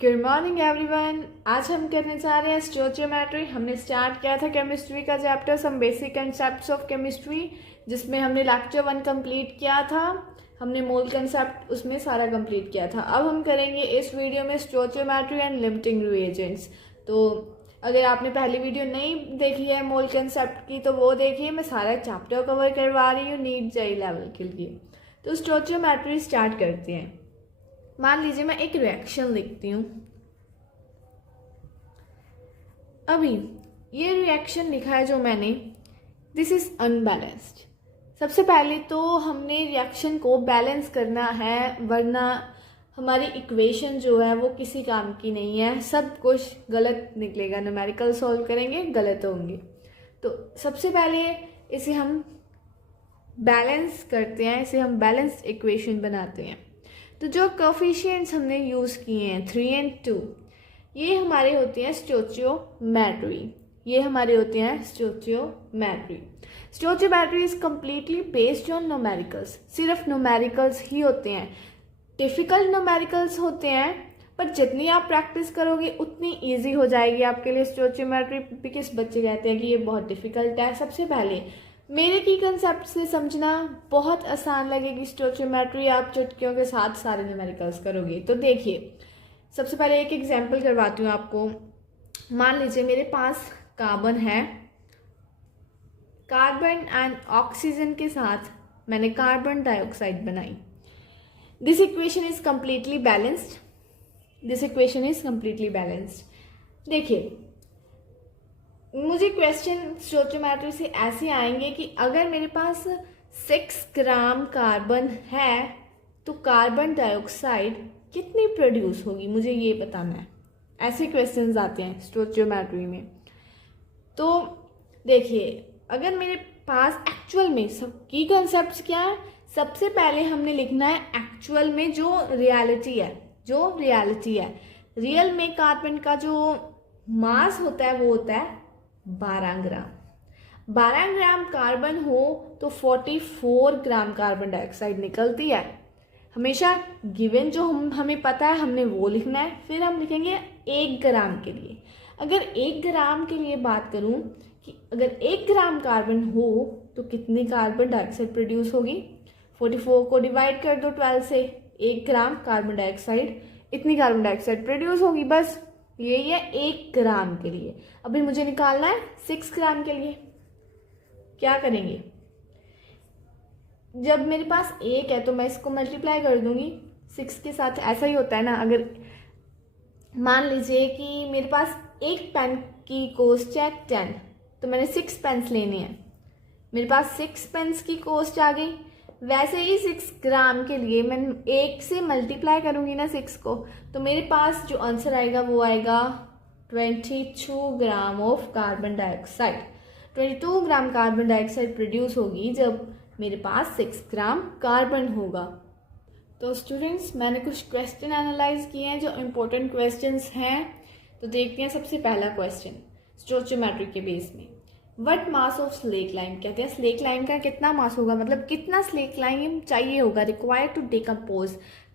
Good morning everyone. आज हम करने जा रहे हैं स्टोचियोमेट्री। हमने स्टार्ट किया था केमिस्ट्री का chapter some basic concepts of chemistry, जिसमें हमने लेक्चर 1 कंप्लीट किया था। हमने मोल कंसेप्ट उसमें सारा कंप्लीट किया था। अब हम करेंगे इस वीडियो में स्टोचियोमेट्री एंड लिमिटिंग रिएजेंट्स। तो अगर आपने पहली वीडियो नहीं देखी है मोल कंसेप्ट की तो वो देखिए। मैं सारा चैप्टर कवर करवा रही हूँ नीट जेईई लेवल के लिए। तो स्टोचियोमेट्री स्टार्ट करते हैं। मान लीजिए मैं एक रिएक्शन लिखती हूँ। अभी ये रिएक्शन लिखा है जो मैंने, दिस इज अनबैलेंस्ड। सबसे पहले तो हमने रिएक्शन को बैलेंस करना है, वरना हमारी इक्वेशन जो है वो किसी काम की नहीं है। सब कुछ गलत निकलेगा। न्यूमेरिकल सॉल्व करेंगे गलत होंगे। तो सबसे पहले इसे हम बैलेंस करते हैं, इसे हम बैलेंस्ड इक्वेशन बनाते हैं। तो जो कोफिशिएंट्स हमने यूज़ किए हैं 3 और 2, ये हमारे होते हैं स्टोचियोमेट्री। ये हमारे होते हैं stoichiometry. Stoichiometry is completely based on numericals. सिर्फ न्यूमेरिकल्स ही होते हैं। डिफिकल्ट न्यूमेरिकल्स होते हैं, पर जितनी आप प्रैक्टिस करोगे उतनी ईजी हो जाएगी आपके लिए स्टोचियोमेट्री। बिकॉज बच्चे कहते हैं कि ये बहुत डिफिकल्ट है। सबसे पहले मेरे की कंसेप्ट से समझना बहुत आसान लगेगी स्टोचियोमेट्री। आप चुटकियों के साथ सारे न्यूमेरिकल्स करोगे। तो देखिए, सबसे पहले एक एग्जांपल करवाती हूँ आपको। मान लीजिए मेरे पास कार्बन है। कार्बन एंड ऑक्सीजन के साथ मैंने कार्बन डाइऑक्साइड बनाई। This equation is completely balanced. This equation is completely balanced. देखिए, मुझे क्वेश्चन स्टोचियोमेट्री से ऐसे आएंगे कि अगर मेरे पास 6 ग्राम कार्बन है तो कार्बन डाइऑक्साइड कितनी प्रोड्यूस होगी, मुझे ये बताना है। ऐसे क्वेश्चंस आते हैं स्टोचियोमेट्री में। तो देखिए, अगर मेरे पास एक्चुअल में सबकी कंसेप्ट क्या है, सबसे पहले हमने लिखना है एक्चुअल में जो रियलिटी है। जो रियलिटी है, रियल में कार्बन का जो मास होता है वो होता है 12 ग्राम। 12 ग्राम कार्बन हो तो 44 ग्राम कार्बन डाइऑक्साइड निकलती है। हमेशा गिवन जो हमें पता है हमने वो लिखना है। फिर हम लिखेंगे 1 ग्राम के लिए। अगर 1 ग्राम के लिए बात करूं कि अगर 1 ग्राम कार्बन हो तो कितनी कार्बन डाइऑक्साइड प्रोड्यूस होगी, 44 को डिवाइड कर दो 12 से, 1 ग्राम कार्बन डाइऑक्साइड, इतनी कार्बन डाइऑक्साइड प्रोड्यूस होगी। बस यही है 1 ग्राम के लिए। अभी मुझे निकालना है 6 ग्राम के लिए। क्या करेंगे, जब मेरे पास 1 है तो मैं इसको मल्टीप्लाई कर दूंगी 6 के साथ। ऐसा ही होता है ना। अगर मान लीजिए कि मेरे पास एक पेन की कॉस्ट है 10, तो मैंने 6 पेन्स लेने हैं। मेरे पास 6 पेन्स की कॉस्ट आ गई। वैसे ही 6 ग्राम के लिए मैं 1 से मल्टीप्लाई करूंगी ना 6 को, तो मेरे पास जो आंसर आएगा वो आएगा 22 gram of carbon dioxide. 22 gram carbon dioxide produce होगी जब मेरे पास 6 ग्राम कार्बन होगा। तो स्टूडेंट्स, मैंने कुछ क्वेश्चन एनालाइज किए हैं जो इम्पोर्टेंट क्वेश्चंस हैं। तो देखते हैं सबसे पहला क्वेश्चन स्टोचियोमेट्री के बेस में। What mass of slack lime, कहते हैं स्लेक लाइम का कितना मास होगा, मतलब कितना स्लेक लाइम चाहिए होगा required to decompose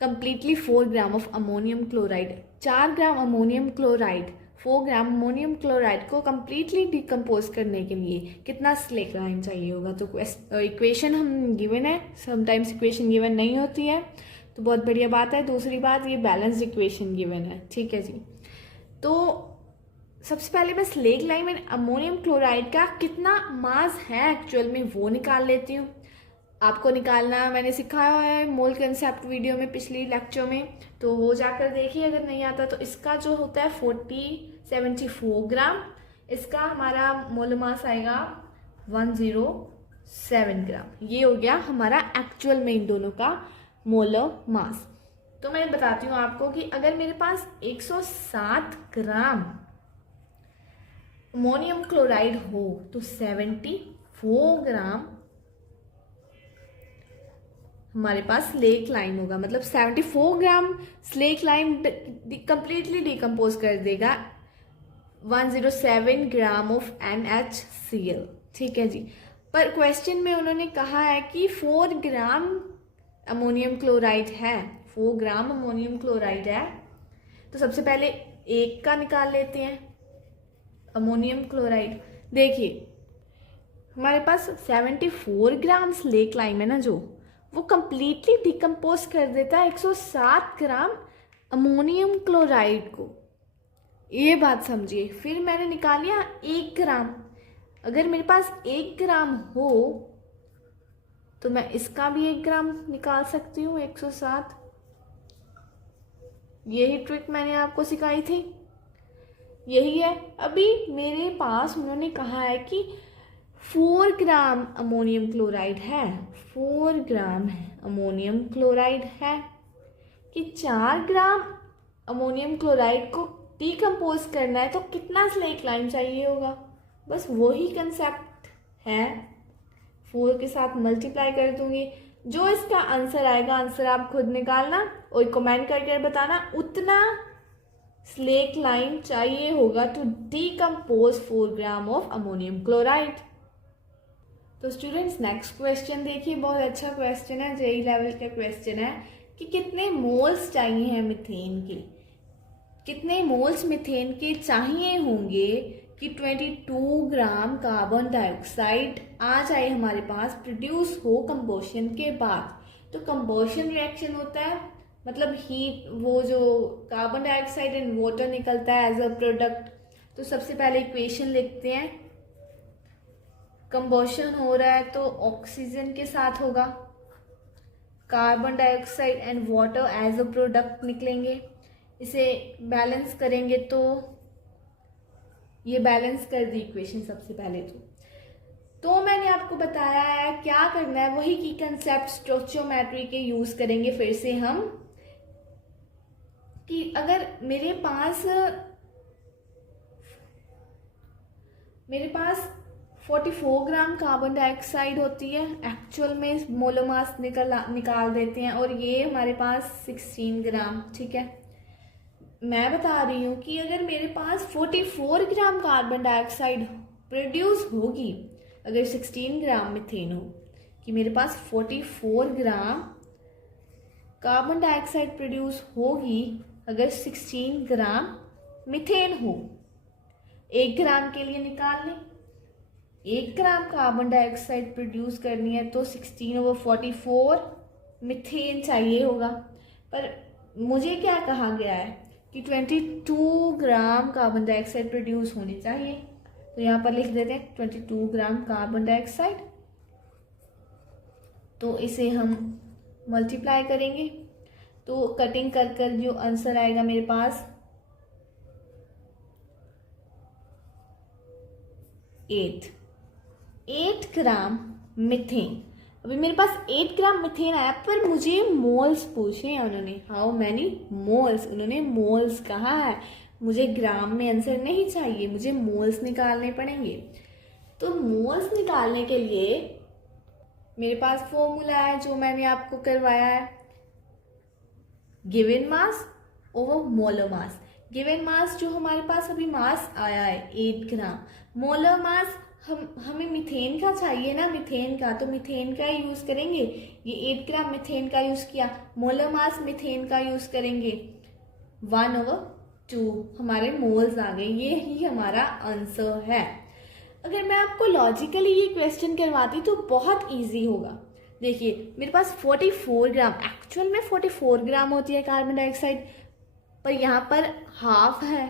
completely 4 gram of ammonium chloride. 4 gram ammonium chloride, 4 gram ammonium chloride को कंप्लीटली डिकम्पोज करने के लिए कितना स्लेक लाइम चाहिए होगा। तो इक्वेशन हम गिवन है। समटाइम्स इक्वेशन गिवन नहीं होती है तो बहुत बढ़िया बात है। दूसरी बात, ये बैलेंस्ड इक्वेशन गिवन है। ठीक है जी। तो सबसे पहले मैं slack lime and ammonium chloride का कितना मास है एक्चुअल में वो निकाल लेती हूँ। आपको निकालना मैंने सिखाया है मोल कंसेप्ट वीडियो में, पिछली लेक्चर में, तो वो जाकर देखिए अगर नहीं आता तो। इसका जो होता है 74 ग्राम, इसका हमारा मोल मास आएगा 107 ग्राम। ये हो गया हमारा एक्चुअल में इन दोनों का मोलर मास। तो मैं बताती हूँ आपको कि अगर मेरे पास 107 ग्राम अमोनियम क्लोराइड हो तो 74 ग्राम हमारे पास स्लेक लाइम होगा। मतलब 74 ग्राम स्लेक लाइम कंप्लीटली डिकम्पोज कर देगा 107 ग्राम ऑफ NaCl। ठीक है जी। पर क्वेश्चन में उन्होंने कहा है कि 4 ग्राम अमोनियम क्लोराइड है, 4 ग्राम अमोनियम क्लोराइड है। तो सबसे पहले एक का निकाल लेते हैं, अमोनियम क्लोराइड। देखिए हमारे पास 74 ग्राम स्लेक लाइम है ना, जो वो कंप्लीटली डिकम्पोज कर देता है 107 ग्राम अमोनियम क्लोराइड को। ये बात समझिए। फिर मैंने निकाल लिया 1 ग्राम। अगर मेरे पास 1 ग्राम हो तो मैं इसका भी 1 ग्राम निकाल सकती हूँ 107। यही ट्रिक मैंने आपको सिखाई थी, यही है। अभी मेरे पास उन्होंने कहा है कि 4 ग्राम अमोनियम क्लोराइड है, 4 ग्राम अमोनियम क्लोराइड है, कि 4 ग्राम अमोनियम क्लोराइड को डिकम्पोज करना है तो कितना स्लेक लाइम चाहिए होगा। बस वही कंसेप्ट है, 4 के साथ मल्टीप्लाई कर दूंगी। जो इसका आंसर आएगा, आंसर आप खुद निकालना और कमेंट करके बताना उतना स्लेक लाइम चाहिए होगा to decompose 4 gram of ammonium chloride. तो स्टूडेंट्स नेक्स्ट क्वेश्चन देखिए, बहुत अच्छा क्वेश्चन है, जेई लेवल का क्वेश्चन है कि कितने मोल्स चाहिए हैं मीथेन के। कितने मोल्स मीथेन के चाहिए होंगे कि 22 ग्राम कार्बन डाइऑक्साइड आ जाए हमारे पास, प्रोड्यूस हो कंबोशन के बाद। तो कंबोशन रिएक्शन होता है, मतलब हीट, वो जो कार्बन डाइऑक्साइड एंड वाटर निकलता है एज अ प्रोडक्ट। तो सबसे पहले इक्वेशन लिखते हैं। कंबोशन हो रहा है तो ऑक्सीजन के साथ होगा, carbon dioxide and water as a product निकलेंगे। इसे बैलेंस करेंगे तो ये बैलेंस कर दी इक्वेशन सबसे पहले। तो मैंने आपको बताया है क्या करना है, वही की कंसेप्ट स्टोइचियोमेट्री के यूज करेंगे फिर से हम, कि अगर मेरे पास 44 ग्राम कार्बन डाइऑक्साइड होती है, एक्चुअल में मोलर मास निकाल देते हैं, और ये हमारे पास 16 ग्राम, ठीक है। मैं बता रही हूँ कि अगर मेरे पास 44 ग्राम कार्बन डाइऑक्साइड प्रोड्यूस होगी, अगर 16 ग्राम मीथेन हो, कि मेरे पास 44 ग्राम कार्बन डाइऑक्साइड प्रोड्यूस होगी अगर 16 ग्राम मीथेन हो। 1 ग्राम के लिए निकाल लें, 1 ग्राम कार्बन डाइऑक्साइड प्रोड्यूस करनी है तो 16/44 मीथेन चाहिए होगा। पर मुझे क्या कहा गया है कि 22 ग्राम कार्बन डाइऑक्साइड प्रोड्यूस होने चाहिए, तो यहाँ पर लिख देते हैं 22 ग्राम कार्बन डाइऑक्साइड। तो इसे हम मल्टीप्लाई करेंगे तो कटिंग कर कर जो आंसर आएगा मेरे पास 8 ग्राम मीथेन। अभी मेरे पास 8 ग्राम मीथेन आया, पर मुझे मोल्स पूछे हैं उन्होंने, हाउ मैनी मोल्स, उन्होंने मोल्स कहा है, मुझे ग्राम में आंसर नहीं चाहिए, मुझे मोल्स निकालने पड़ेंगे। तो मोल्स निकालने के लिए मेरे पास फॉर्मूला है जो मैंने आपको करवाया है, given mass over molar mass. Given mass जो हमारे पास अभी मास आया है 8 ग्राम, मोलर मास हमें मीथेन का चाहिए ना, मीथेन का, तो मीथेन का यूज करेंगे। ये 8 ग्राम मीथेन का यूज किया, मोलर मास मीथेन का यूज करेंगे 1/2 हमारे मोल्स आ गए। ये ही हमारा आंसर है। अगर मैं आपको लॉजिकली ये क्वेश्चन करवाती तो बहुत इजी होगा। देखिए मेरे पास 44 ग्राम, एक्चुअल में 44 ग्राम होती है कार्बन डाइऑक्साइड, पर यहाँ पर हाफ है।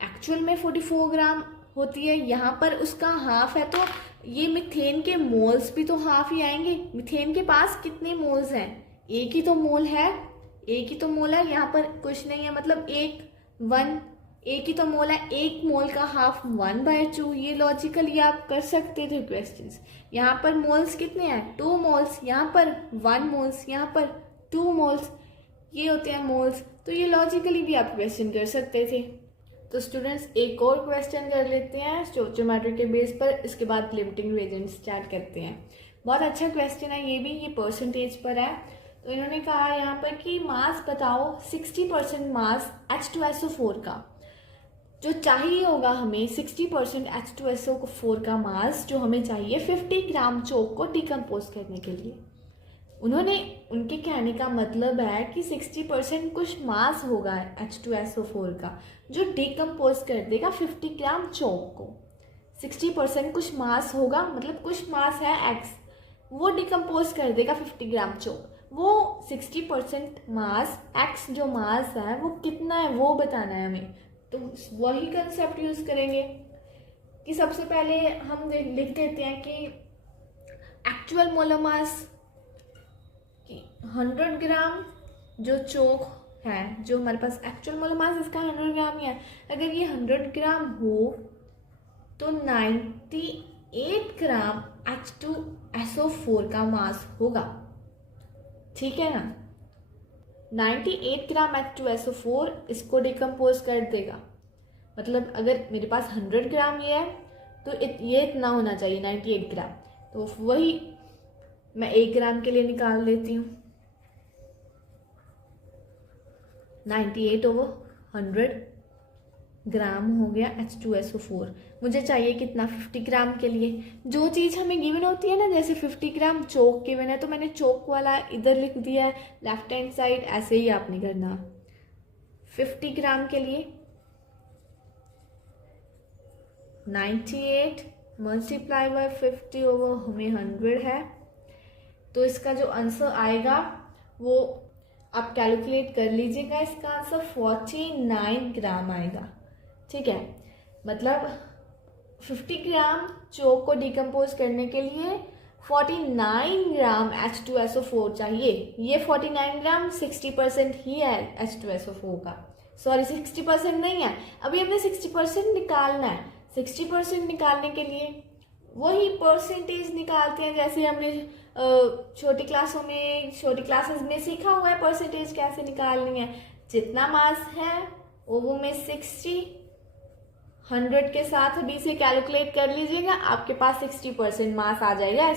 एक्चुअल में 44 ग्राम होती है, यहाँ पर उसका हाफ है, तो ये मीथेन के मोल्स भी तो हाफ ही आएंगे। मीथेन के पास कितने मोल्स हैं, एक ही तो मोल है, एक ही तो मोल है, यहाँ पर कुछ नहीं है, मतलब एक ही तो मोल है, 1 मोल का हाफ 1/2। ये लॉजिकली आप कर सकते थे क्वेश्चंस। यहाँ पर मोल्स कितने हैं, 2 मोल्स, यहाँ पर 1 मोल्स, यहाँ पर 2 मोल्स, ये होते हैं मोल्स। तो ये लॉजिकली भी आप क्वेश्चन कर सकते थे। तो स्टूडेंट्स एक और क्वेश्चन कर लेते हैं स्टोइचियोमेट्री के बेस पर, इसके बाद लिमिटिंग रिएजेंट स्टार्ट करते हैं। बहुत अच्छा क्वेश्चन है ये भी, ये परसेंटेज पर है। तो इन्होंने कहा यहाँ पर कि मास बताओ 60% मास H2SO4 का जो चाहिए होगा हमें, 60% H2SO4 का मास जो हमें चाहिए 50 ग्राम चोक को डिकम्पोज करने के लिए। उनके कहने का मतलब है कि 60% कुछ मास होगा H2SO4 का जो डिकम्पोज कर देगा 50 ग्राम चौक को। 60% कुछ मास होगा, मतलब कुछ मास है X, वो डिकम्पोज कर देगा 50 ग्राम चौक। वो 60% मास X जो मास है वो कितना है वो बताना है हमें। तो वही कंसेप्ट यूज करेंगे कि सबसे पहले हम लिख देते हैं कि एक्चुअल मोलर मास 100 ग्राम जो चोक है, जो हमारे पास एक्चुअल मोलर मास इसका 100 ग्राम ही है। अगर ये 100 ग्राम हो तो 98 ग्राम H2SO4 का मास होगा, ठीक है ना। 98 ग्राम H2SO4 इसको डिकम्पोज कर देगा। मतलब अगर मेरे पास 100 ग्राम ये है तो ये इतना होना चाहिए 98 ग्राम। तो वही मैं 1 ग्राम के लिए निकाल लेती हूँ। 98/100 ग्राम हो गया H2SO4। मुझे चाहिए कितना, 50 ग्राम के लिए। जो चीज़ हमें गिवन होती है ना, जैसे 50 ग्राम चोक गिवन है तो मैंने चोक वाला इधर लिख दिया है लेफ्ट हैंड साइड, ऐसे ही आपने करना। 50 ग्राम के लिए 98 मल्टीप्लाई बाय 50 ओवर हमें 100 है। तो इसका जो आंसर आएगा वो आप कैलकुलेट कर लीजिएगा, इसका आंसर 49 ग्राम आएगा, ठीक है। मतलब 50 ग्राम चोक को डिकम्पोज करने के लिए 49 ग्राम H2SO4 चाहिए। ये 49 ग्राम 60% ही है H2SO4 का, सॉरी 60% नहीं है, अभी हमने 60% निकालना है। 60% निकालने के लिए वही परसेंटेज निकालते हैं जैसे हमने छोटी क्लासेस में सीखा हुआ है परसेंटेज कैसे निकालनी है। जितना मास है वो में 60 100 के साथ अभी से कैलकुलेट कर लीजिएगा, आपके पास 60% मास आ जाएगा।